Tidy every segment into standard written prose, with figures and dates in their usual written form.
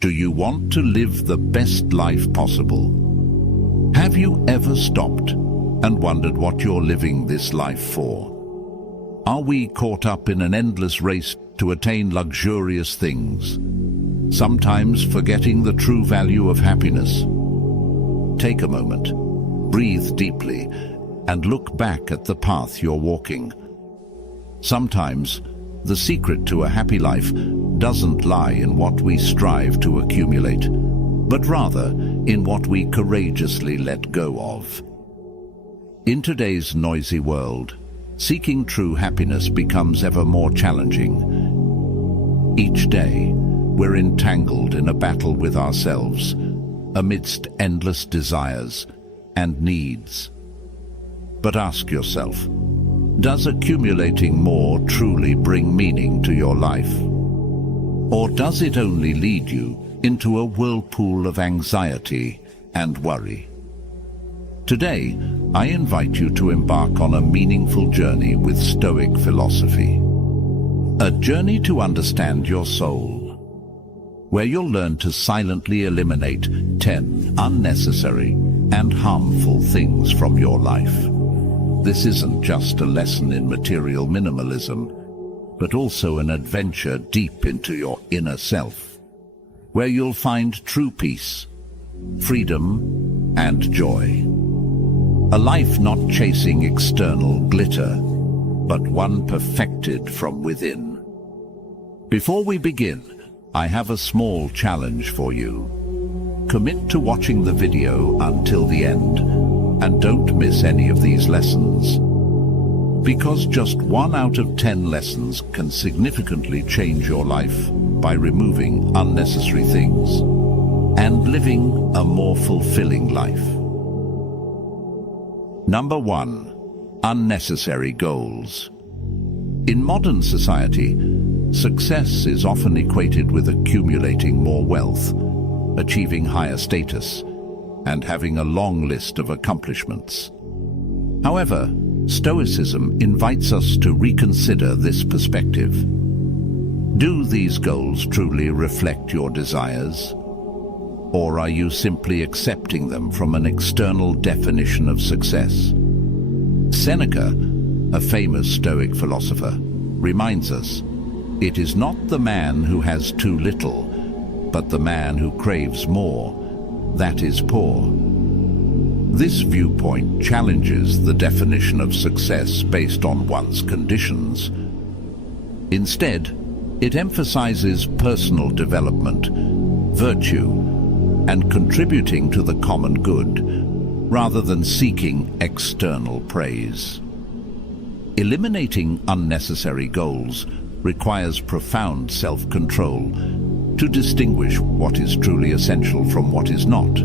Do you want to live the best life possible? Have you ever stopped and wondered what you're living this life for? Are we caught up in an endless race to attain luxurious things, sometimes forgetting the true value of happiness? Take a moment, breathe deeply, and look back at the path you're walking. Sometimes, the secret to a happy life doesn't lie in what we strive to accumulate, but rather in what we courageously let go of. In today's noisy world, seeking true happiness becomes ever more challenging. Each day, we're entangled in a battle with ourselves, amidst endless desires and needs. But ask yourself, does accumulating more truly bring meaning to your life? Or does it only lead you into a whirlpool of anxiety and worry? Today, I invite you to embark on a meaningful journey with Stoic philosophy. A journey to understand your soul, where you'll learn to silently eliminate 10 unnecessary and harmful things from your life. This isn't just a lesson in material minimalism, but also an adventure deep into your inner self, where you'll find true peace, freedom, and joy. A life not chasing external glitter, but one perfected from within. Before we begin, I have a small challenge for you. Commit to watching the video until the end, and don't miss any of these lessons. Because just 1 out of 10 lessons can significantly change your life by removing unnecessary things and living a more fulfilling life. Number 1. Unnecessary goals. In modern society, success is often equated with accumulating more wealth, achieving higher status, and having a long list of accomplishments. However, Stoicism invites us to reconsider this perspective. Do these goals truly reflect your desires? Or are you simply accepting them from an external definition of success? Seneca, a famous Stoic philosopher, reminds us, "It is not the man who has too little, but the man who craves more that is poor." This viewpoint challenges the definition of success based on one's conditions. Instead, it emphasizes personal development, virtue, and contributing to the common good, rather than seeking external praise. Eliminating unnecessary goals requires profound self-control to distinguish what is truly essential from what is not.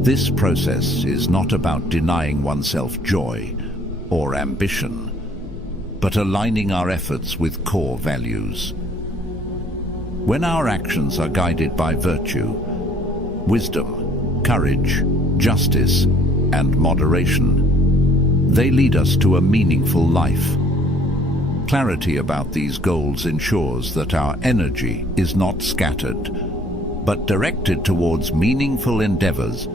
This process is not about denying oneself joy or ambition, but aligning our efforts with core values. When our actions are guided by virtue, wisdom, courage, justice, and moderation, they lead us to a meaningful life. Clarity about these goals ensures that our energy is not scattered, but directed towards meaningful endeavors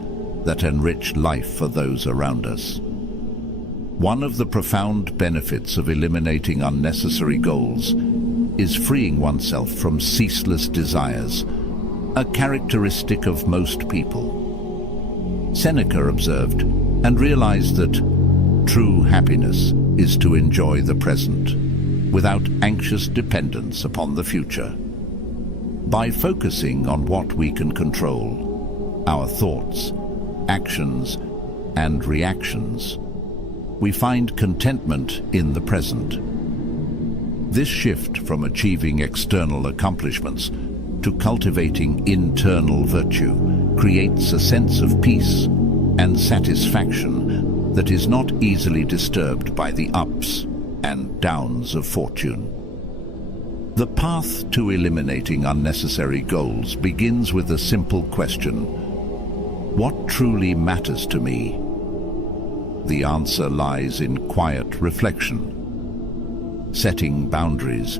that enrich life for those around us. One of the profound benefits of eliminating unnecessary goals is freeing oneself from ceaseless desires, a characteristic of most people. Seneca observed and realized that true happiness is to enjoy the present, without anxious dependence upon the future. By focusing on what we can control, our thoughts, actions, and reactions, we find contentment in the present. This shift from achieving external accomplishments to cultivating internal virtue creates a sense of peace and satisfaction that is not easily disturbed by the ups and downs of fortune. The path to eliminating unnecessary goals begins with a simple question: what truly matters to me? The answer lies in quiet reflection. Setting boundaries,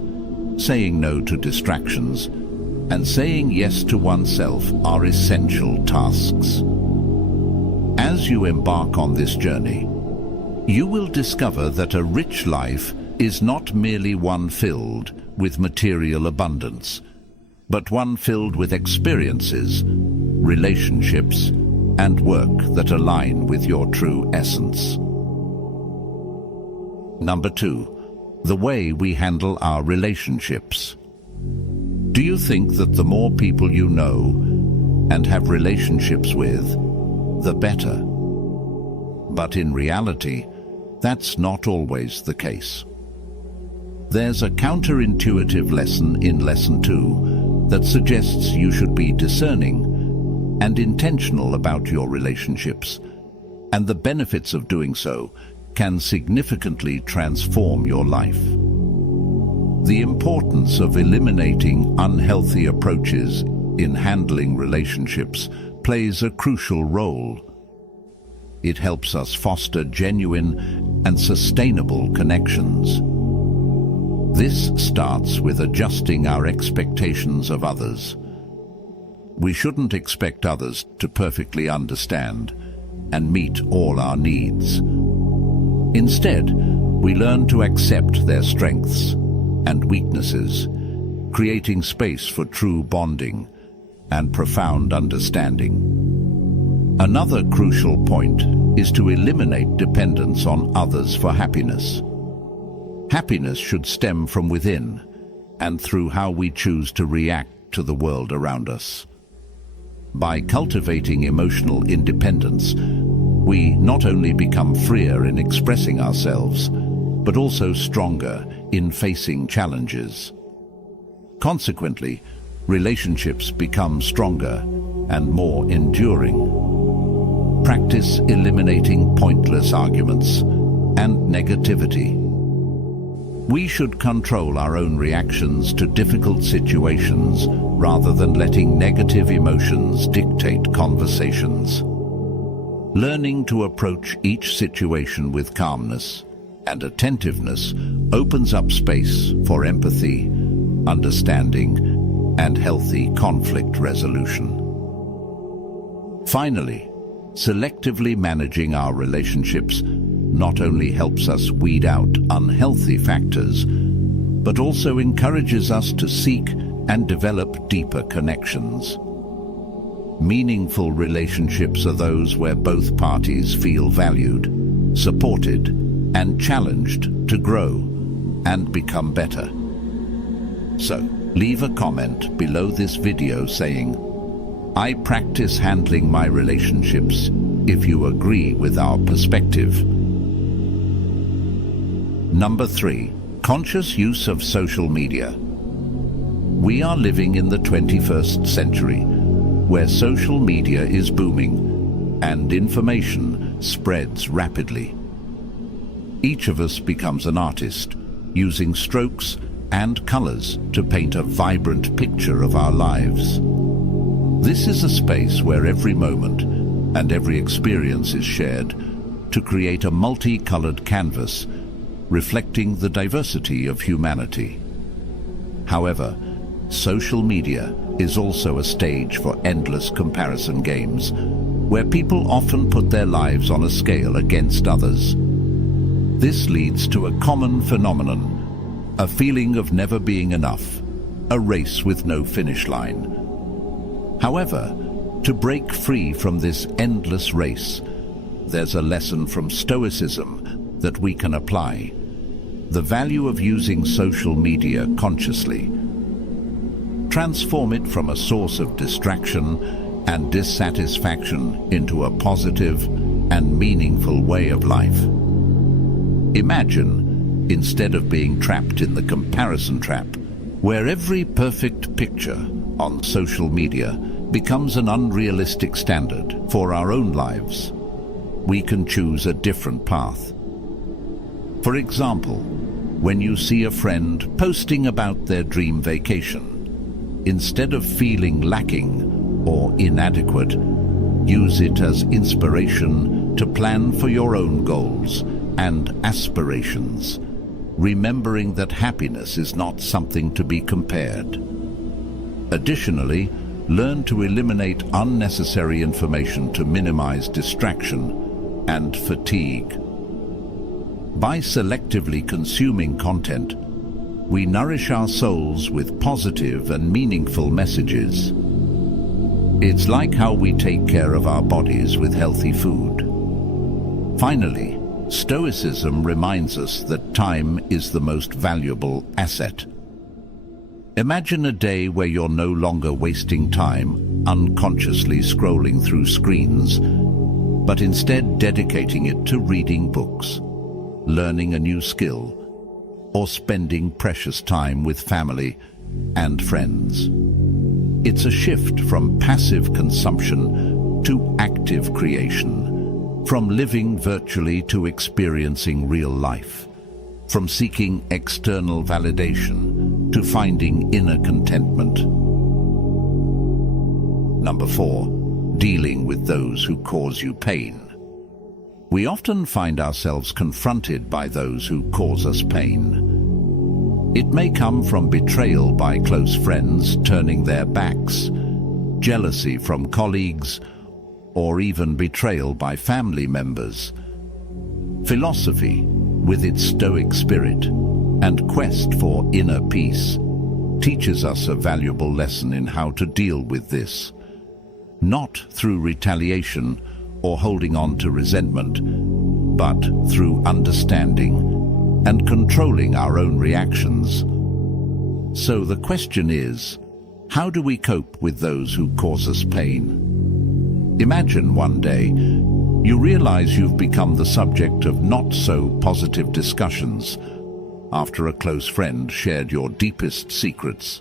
saying no to distractions, and saying yes to oneself are essential tasks. As you embark on this journey, you will discover that a rich life is not merely one filled with material abundance, but one filled with experiences, relationships, and work that align with your true essence. Number 2, the way we handle our relationships. Do you think that the more people you know and have relationships with, the better? But in reality, that's not always the case. There's a counterintuitive lesson in Lesson 2 that suggests you should be discerning and intentional about your relationships, and the benefits of doing so can significantly transform your life. The importance of eliminating unhealthy approaches in handling relationships plays a crucial role. It helps us foster genuine and sustainable connections. This starts with adjusting our expectations of others. We shouldn't expect others to perfectly understand and meet all our needs. Instead, we learn to accept their strengths and weaknesses, creating space for true bonding and profound understanding. Another crucial point is to eliminate dependence on others for happiness. Happiness should stem from within and through how we choose to react to the world around us. By cultivating emotional independence, we not only become freer in expressing ourselves, but also stronger in facing challenges. Consequently, relationships become stronger and more enduring. Practice eliminating pointless arguments and negativity. We should control our own reactions to difficult situations rather than letting negative emotions dictate conversations. Learning to approach each situation with calmness and attentiveness opens up space for empathy, understanding, and healthy conflict resolution. Finally, selectively managing our relationships not only helps us weed out unhealthy factors, but also encourages us to seek and develop deeper connections. Meaningful relationships are those where both parties feel valued, supported, and challenged to grow and become better. So, leave a comment below this video saying, "I practice handling my relationships," if you agree with our perspective. Number 3, conscious use of social media. We are living in the 21st century, where social media is booming and information spreads rapidly. Each of us becomes an artist, using strokes and colors to paint a vibrant picture of our lives. This is a space where every moment and every experience is shared to create a multicolored canvas reflecting the diversity of humanity. However, social media is also a stage for endless comparison games, where people often put their lives on a scale against others. This leads to a common phenomenon, a feeling of never being enough, a race with no finish line. However, to break free from this endless race, there's a lesson from Stoicism that we can apply: the value of using social media consciously. Transform it from a source of distraction and dissatisfaction into a positive and meaningful way of life. Imagine, instead of being trapped in the comparison trap, where every perfect picture on social media becomes an unrealistic standard for our own lives, we can choose a different path. For example, when you see a friend posting about their dream vacation, instead of feeling lacking or inadequate, use it as inspiration to plan for your own goals and aspirations, remembering that happiness is not something to be compared. Additionally, learn to eliminate unnecessary information to minimize distraction and fatigue. By selectively consuming content, we nourish our souls with positive and meaningful messages. It's like how we take care of our bodies with healthy food. Finally, Stoicism reminds us that time is the most valuable asset. Imagine a day where you're no longer wasting time unconsciously scrolling through screens, but instead dedicating it to reading books, learning a new skill, or spending precious time with family and friends. It's a shift from passive consumption to active creation, from living virtually to experiencing real life, from seeking external validation to finding inner contentment. Number 4, dealing with those who cause you pain. We often find ourselves confronted by those who cause us pain. It may come from betrayal by close friends turning their backs, jealousy from colleagues, or even betrayal by family members. Philosophy, with its Stoic spirit and quest for inner peace, teaches us a valuable lesson in how to deal with this. Not through retaliation or holding on to resentment, but through understanding and controlling our own reactions. So the question is, how do we cope with those who cause us pain? Imagine one day you realize you've become the subject of not-so-positive discussions after a close friend shared your deepest secrets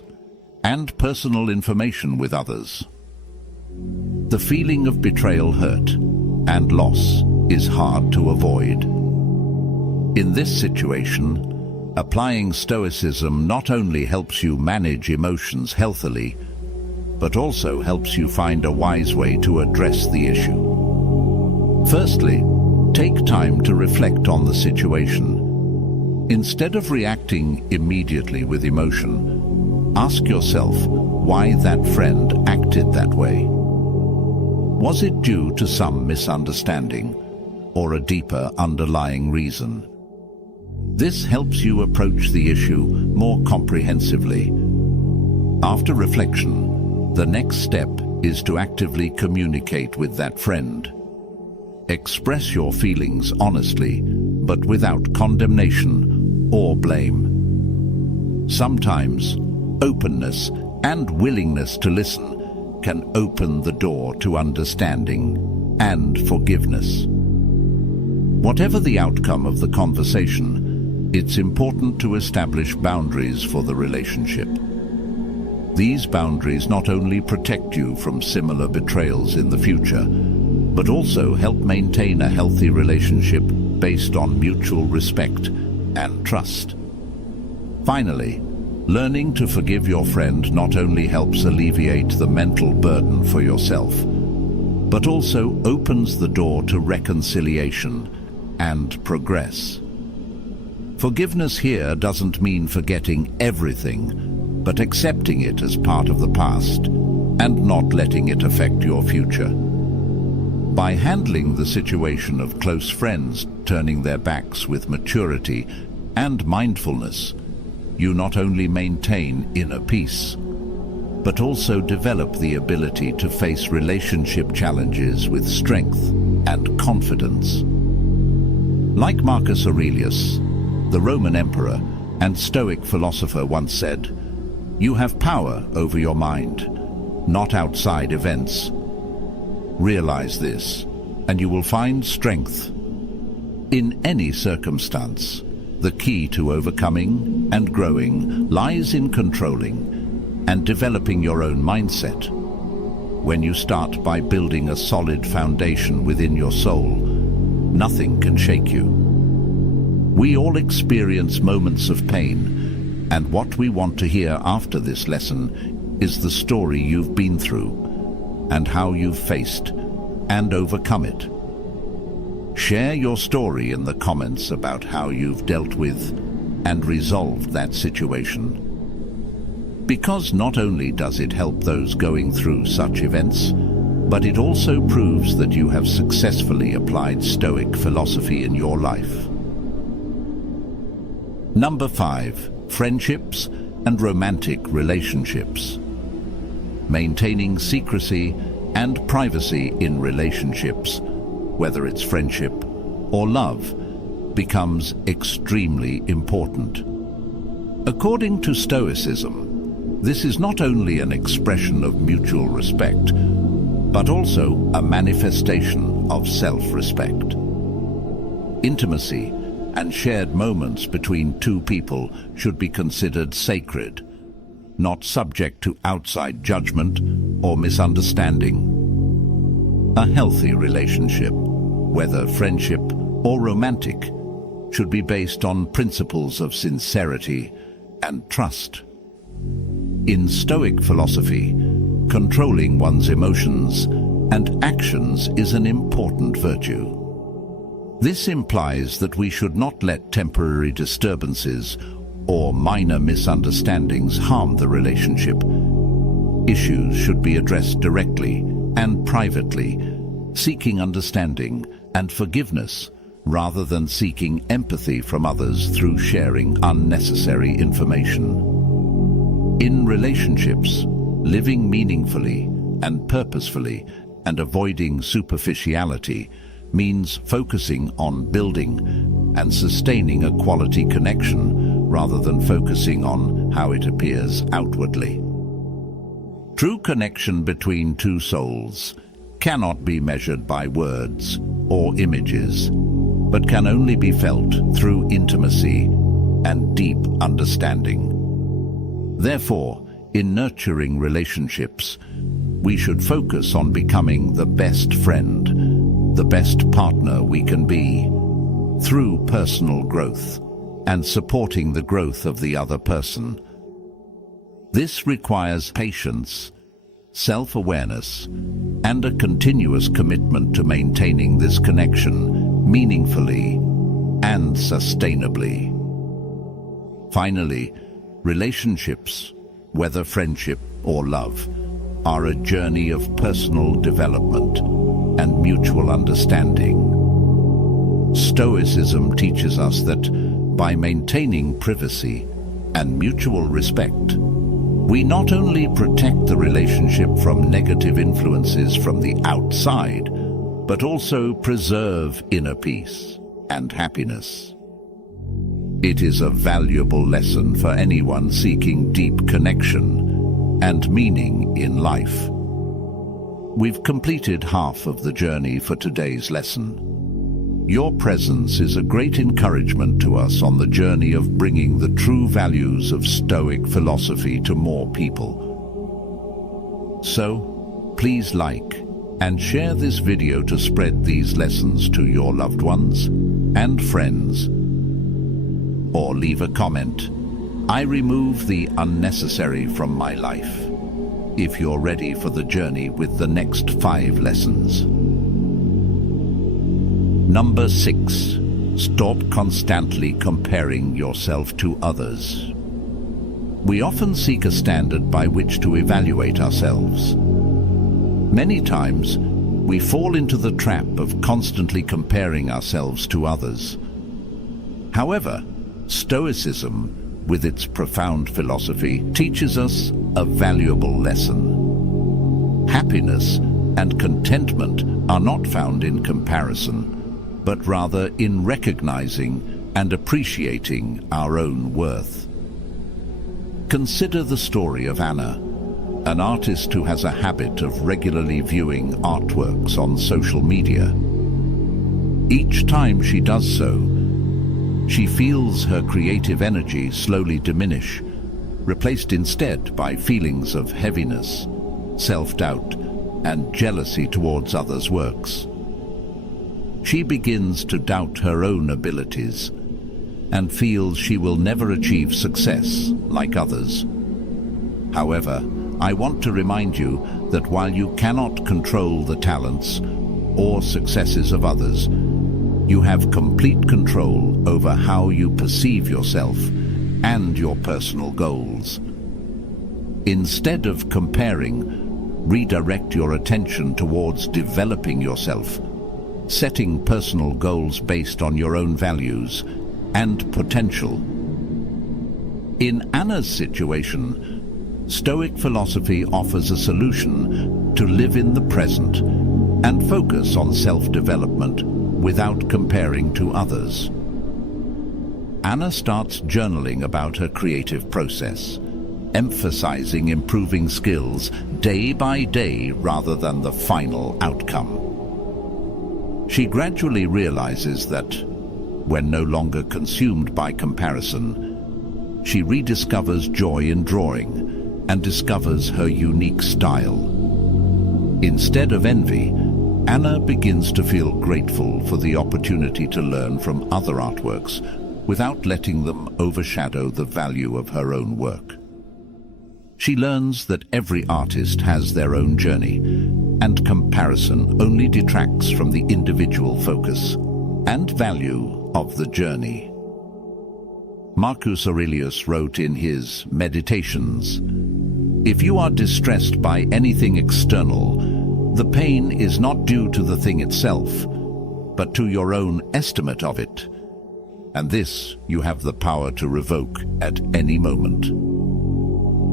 and personal information with others. The feeling of betrayal, hurt, and loss is hard to avoid. In this situation, applying Stoicism not only helps you manage emotions healthily, but also helps you find a wise way to address the issue. Firstly, take time to reflect on the situation. Instead of reacting immediately with emotion, ask yourself why that friend acted that way. Was it due to some misunderstanding or a deeper underlying reason? This helps you approach the issue more comprehensively. After reflection, the next step is to actively communicate with that friend. Express your feelings honestly, but without condemnation or blame. Sometimes, openness and willingness to listen can open the door to understanding and forgiveness. Whatever the outcome of the conversation, it's important to establish boundaries for the relationship. These boundaries not only protect you from similar betrayals in the future, but also help maintain a healthy relationship based on mutual respect and trust. Finally, learning to forgive your friend not only helps alleviate the mental burden for yourself, but also opens the door to reconciliation and progress. Forgiveness here doesn't mean forgetting everything, but accepting it as part of the past and not letting it affect your future. By handling the situation of close friends turning their backs with maturity and mindfulness, you not only maintain inner peace, but also develop the ability to face relationship challenges with strength and confidence. Like Marcus Aurelius, the Roman emperor and Stoic philosopher, once said, "You have power over your mind, not outside events. Realize this, and you will find strength. In any circumstance, the key to overcoming and growing lies in controlling and developing your own mindset. When you start by building a solid foundation within your soul, nothing can shake you." We all experience moments of pain, and what we want to hear after this lesson is the story you've been through and how you've faced and overcome it. Share your story in the comments about how you've dealt with and resolved that situation. because not only does it help those going through such events, but it also proves that you have successfully applied Stoic philosophy in your life. Number 5. Friendships and romantic relationships. Maintaining secrecy and privacy in relationships, whether it's friendship or love, becomes extremely important. According to Stoicism, this is not only an expression of mutual respect, but also a manifestation of self-respect. Intimacy and shared moments between two people should be considered sacred, not subject to outside judgment or misunderstanding. A healthy relationship, whether friendship or romantic, should be based on principles of sincerity and trust. In Stoic philosophy, controlling one's emotions and actions is an important virtue. This implies that we should not let temporary disturbances or minor misunderstandings harm the relationship. Issues should be addressed directly and privately, seeking understanding and forgiveness rather than seeking empathy from others through sharing unnecessary information. In relationships, living meaningfully and purposefully and avoiding superficiality means focusing on building and sustaining a quality connection rather than focusing on how it appears outwardly. True connection between two souls cannot be measured by words or images, but can only be felt through intimacy and deep understanding. Therefore, in nurturing relationships, we should focus on becoming the best friend, the best partner we can be, through personal growth and supporting the growth of the other person. This requires patience, self-awareness, and a continuous commitment to maintaining this connection meaningfully and sustainably. Finally, relationships, whether friendship or love, are a journey of personal development and mutual understanding. Stoicism teaches us that by maintaining privacy and mutual respect, we not only protect the relationship from negative influences from the outside, but also preserve inner peace and happiness. It is a valuable lesson for anyone seeking deep connection and meaning in life. We've completed half of the journey for today's lesson. Your presence is a great encouragement to us on the journey of bringing the true values of Stoic philosophy to more people. So, please like and share this video to spread these lessons to your loved ones and friends. Or leave a comment. I remove the unnecessary from my life, if you're ready for the journey with the next 5 lessons. Number 6. Stop constantly comparing yourself to others. We often seek a standard by which to evaluate ourselves. Many times, we fall into the trap of constantly comparing ourselves to others. However, Stoicism, with its profound philosophy, teaches us a valuable lesson. Happiness and contentment are not found in comparison, but rather in recognizing and appreciating our own worth. Consider the story of Anna, an artist who has a habit of regularly viewing artworks on social media. Each time she does so, she feels her creative energy slowly diminish, replaced instead by feelings of heaviness, self-doubt, and jealousy towards others' works. She begins to doubt her own abilities and feels she will never achieve success like others. However, I want to remind you that while you cannot control the talents or successes of others, you have complete control over how you perceive yourself and your personal goals. Instead of comparing, redirect your attention towards developing yourself, setting personal goals based on your own values and potential. In Anna's situation, Stoic philosophy offers a solution to live in the present and focus on self-development without comparing to others. Anna starts journaling about her creative process, emphasizing improving skills day by day rather than the final outcome. She gradually realizes that, when no longer consumed by comparison, she rediscovers joy in drawing and discovers her unique style. Instead of envy, Anna begins to feel grateful for the opportunity to learn from other artworks without letting them overshadow the value of her own work. She learns that every artist has their own journey, and comparison only detracts from the individual focus and value of the journey. Marcus Aurelius wrote in his Meditations, "If you are distressed by anything external, the pain is not due to the thing itself, but to your own estimate of it, and this you have the power to revoke at any moment."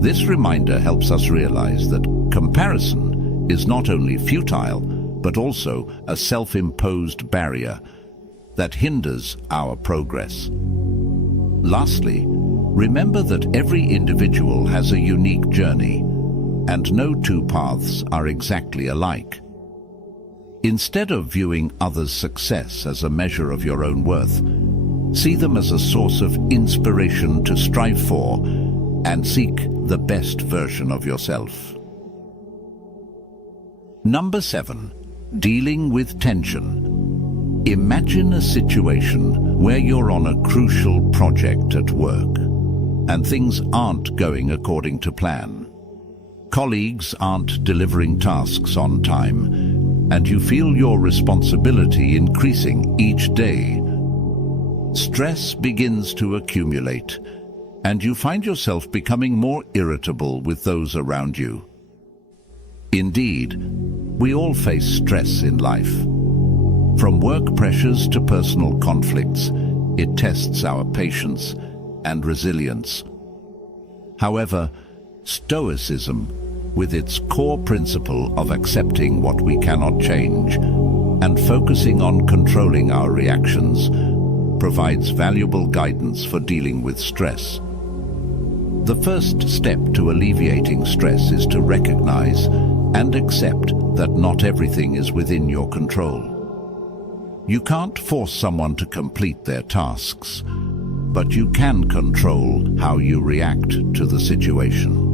This reminder helps us realize that comparison is not only futile, but also a self-imposed barrier that hinders our progress. Lastly, remember that every individual has a unique journey, and no two paths are exactly alike. Instead of viewing others' success as a measure of your own worth, see them as a source of inspiration to strive for and seek the best version of yourself. Number 7. Dealing with tension. Imagine a situation where you're on a crucial project at work, and things aren't going according to plan. Colleagues aren't delivering tasks on time, and you feel your responsibility increasing each day. Stress begins to accumulate, and you find yourself becoming more irritable with those around you. Indeed, we all face stress in life. From work pressures to personal conflicts, it tests our patience and resilience. However, Stoicism, with its core principle of accepting what we cannot change and focusing on controlling our reactions, provides valuable guidance for dealing with stress. The first step to alleviating stress is to recognize and accept that not everything is within your control. You can't force someone to complete their tasks, but you can control how you react to the situation.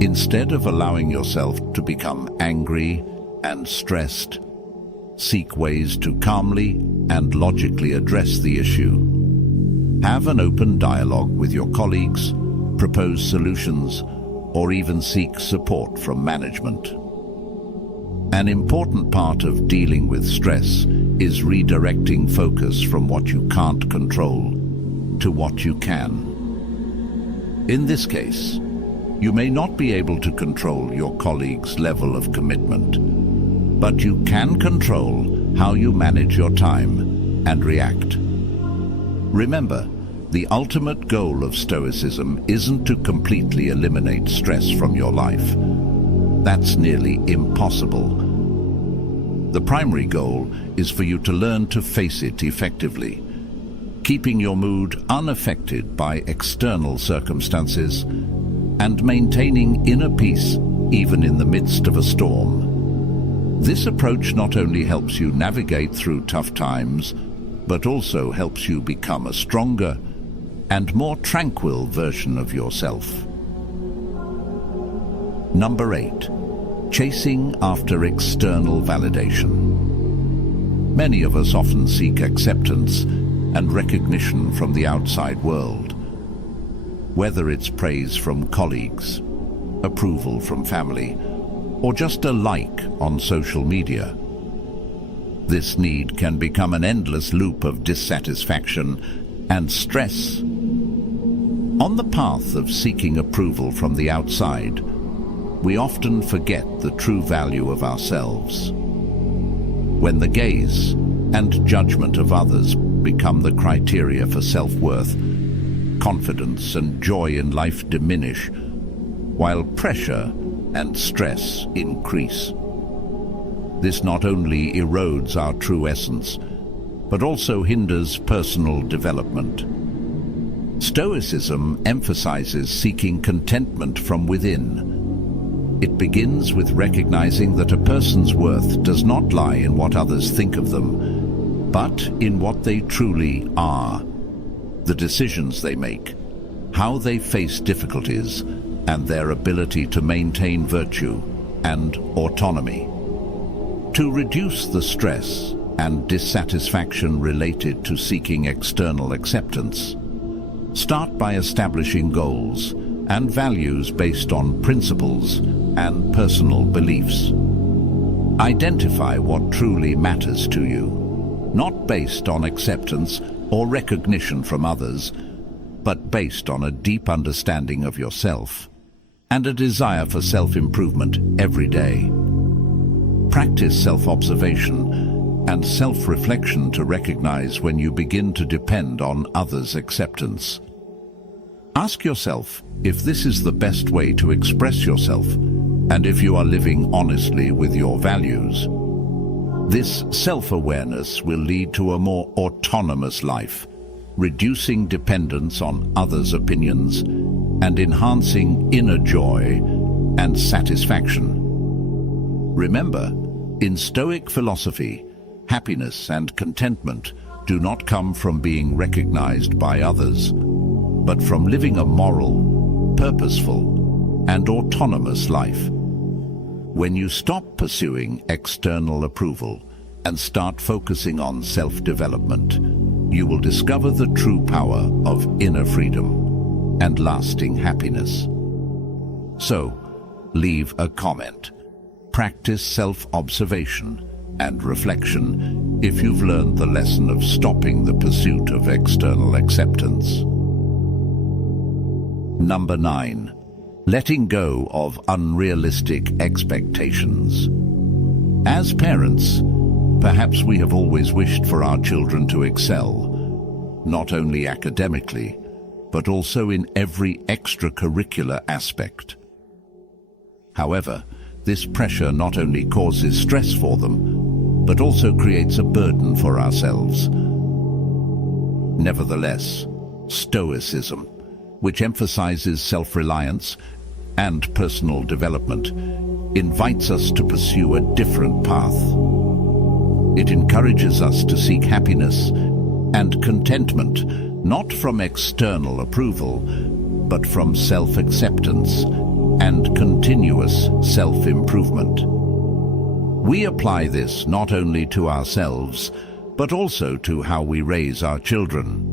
Instead of allowing yourself to become angry and stressed, seek ways to calmly and logically address the issue. Have an open dialogue with your colleagues, propose solutions, or even seek support from management. An important part of dealing with stress is redirecting focus from what you can't control to what you can. In this case, you may not be able to control your colleagues' level of commitment, but you can control how you manage your time and react. Remember, the ultimate goal of Stoicism isn't to completely eliminate stress from your life. That's nearly impossible. The primary goal is for you to learn to face it effectively, keeping your mood unaffected by external circumstances and maintaining inner peace even in the midst of a storm. This approach not only helps you navigate through tough times, but also helps you become a stronger and more tranquil version of yourself. Number 8. Chasing after external validation. Many of us often seek acceptance and recognition from the outside world, whether it's praise from colleagues, approval from family, or just a like on social media. This need can become an endless loop of dissatisfaction and stress. On the path of seeking approval from the outside, we often forget the true value of ourselves. When the gaze and judgment of others become the criteria for self-worth, confidence and joy in life diminish, while pressure and stress increase. This not only erodes our true essence, but also hinders personal development. Stoicism emphasizes seeking contentment from within. It begins with recognizing that a person's worth does not lie in what others think of them, but in what they truly are, the decisions they make, how they face difficulties, and their ability to maintain virtue and autonomy. To reduce the stress and dissatisfaction related to seeking external acceptance, start by establishing goals and values based on principles and personal beliefs. Identify what truly matters to you, not based on acceptance or recognition from others, but based on a deep understanding of yourself and a desire for self-improvement every day. Practice self-observation and self-reflection to recognize when you begin to depend on others' acceptance. Ask yourself if this is the best way to express yourself and if you are living honestly with your values. This self-awareness will lead to a more autonomous life, reducing dependence on others' opinions and enhancing inner joy and satisfaction. Remember, in Stoic philosophy, happiness and contentment do not come from being recognized by others, but from living a moral, purposeful, and autonomous life. When you stop pursuing external approval and start focusing on self-development, you will discover the true power of inner freedom and lasting happiness. So, leave a comment. Practice self-observation and reflection if you've learned the lesson of stopping the pursuit of external acceptance. Number 9. Letting go of unrealistic expectations. As parents, perhaps we have always wished for our children to excel, not only academically, but also in every extracurricular aspect. However, this pressure not only causes stress for them, but also creates a burden for ourselves. Nevertheless, Stoicism, which emphasizes self-reliance and personal development, invites us to pursue a different path. It encourages us to seek happiness and contentment, not from external approval, but from self-acceptance and continuous self-improvement. We apply this not only to ourselves, but also to how we raise our children.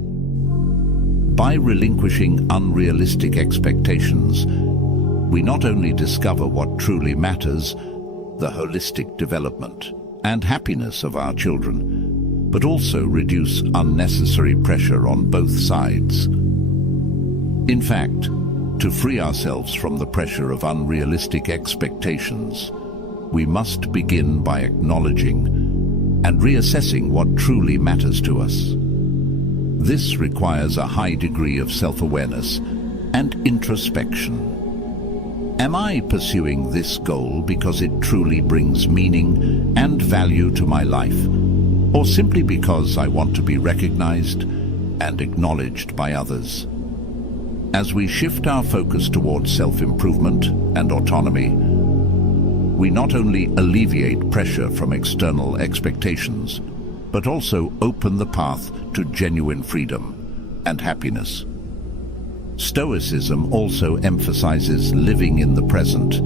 By relinquishing unrealistic expectations, we not only discover what truly matters, the holistic development and happiness of our children, but also reduce unnecessary pressure on both sides. In fact, to free ourselves from the pressure of unrealistic expectations, we must begin by acknowledging and reassessing what truly matters to us. This requires a high degree of self-awareness and introspection. Am I pursuing this goal because it truly brings meaning and value to my life, or simply because I want to be recognized and acknowledged by others? As we shift our focus towards self-improvement and autonomy, we not only alleviate pressure from external expectations, but also open the path to genuine freedom and happiness. Stoicism also emphasizes living in the present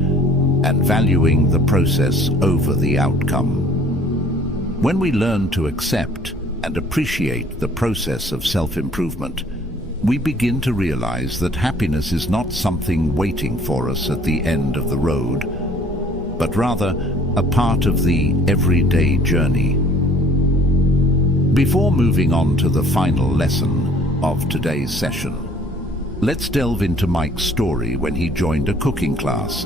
and valuing the process over the outcome. When we learn to accept and appreciate the process of self-improvement, we begin to realize that happiness is not something waiting for us at the end of the road, but rather a part of the everyday journey. Before moving on to the final lesson of today's session, Let's delve into Mike's story when he joined a cooking class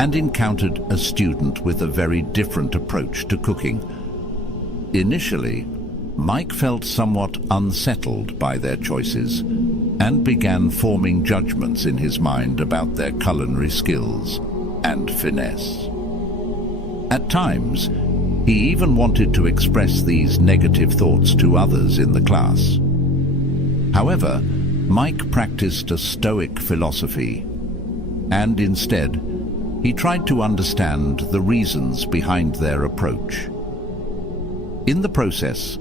and encountered a student with a very different approach to cooking. Initially, Mike felt somewhat unsettled by their choices and began forming judgments in his mind about their culinary skills and finesse. At times, he even wanted to express these negative thoughts to others in the class. However, Mike practiced a Stoic philosophy, and instead, he tried to understand the reasons behind their approach. In the process,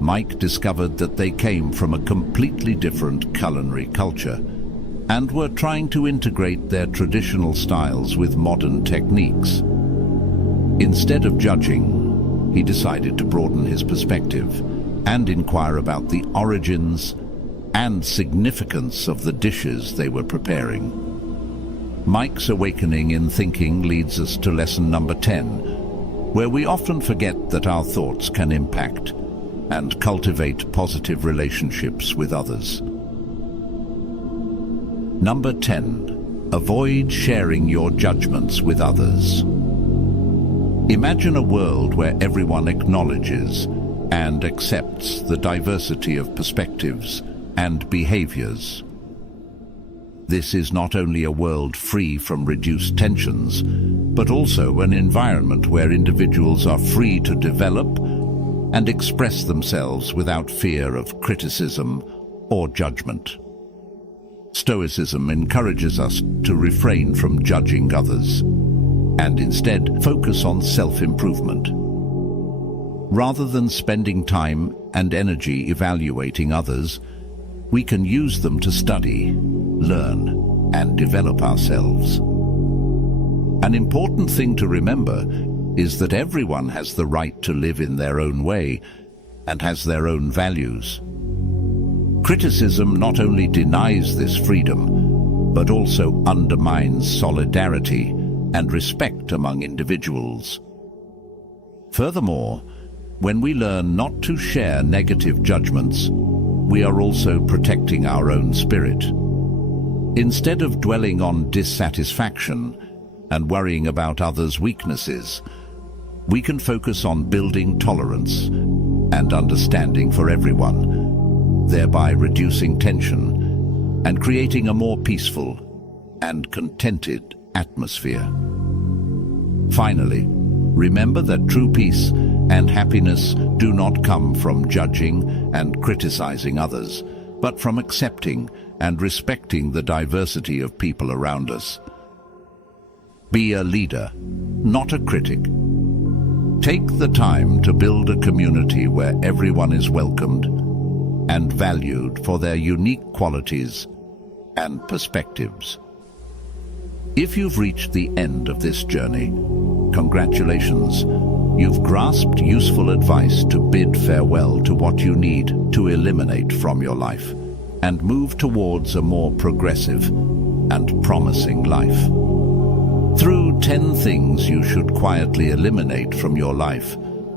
Mike discovered that they came from a completely different culinary culture and were trying to integrate their traditional styles with modern techniques. Instead of judging, he decided to broaden his perspective and inquire about the origins and significance of the dishes they were preparing. Mike's awakening in thinking leads us to lesson number 10, where we often forget that our thoughts can impact and cultivate positive relationships with others. Number 10. Avoid sharing your judgments with others. Imagine a world where everyone acknowledges and accepts the diversity of perspectives and behaviors. This is not only a world free from reduced tensions, but also an environment where individuals are free to develop and express themselves without fear of criticism or judgment. Stoicism encourages us to refrain from judging others and instead focus on self-improvement. Rather than spending time and energy evaluating others, we can use them to study, learn, and develop ourselves. An important thing to remember is that everyone has the right to live in their own way and has their own values. Criticism not only denies this freedom, but also undermines solidarity and respect among individuals. Furthermore, when we learn not to share negative judgments, we are also protecting our own spirit. Instead of dwelling on dissatisfaction and worrying about others' weaknesses, we can focus on building tolerance and understanding for everyone, thereby reducing tension and creating a more peaceful and contented atmosphere. Finally, remember that true peace and happiness do not come from judging and criticizing others, but from accepting and respecting the diversity of people around us. Be a leader, not a critic. Take the time to build a community where everyone is welcomed and valued for their unique qualities and perspectives. If you've reached the end of this journey, congratulations. You've grasped useful advice to bid farewell to what you need to eliminate from your life and move towards a more progressive and promising life. Through 10 things you should quietly eliminate from your life,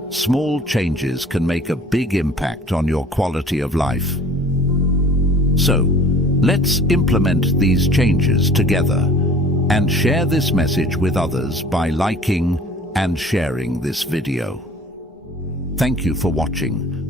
small changes can make a big impact on your quality of life. So, let's implement these changes together and share this message with others by liking and sharing this video. Thank you for watching.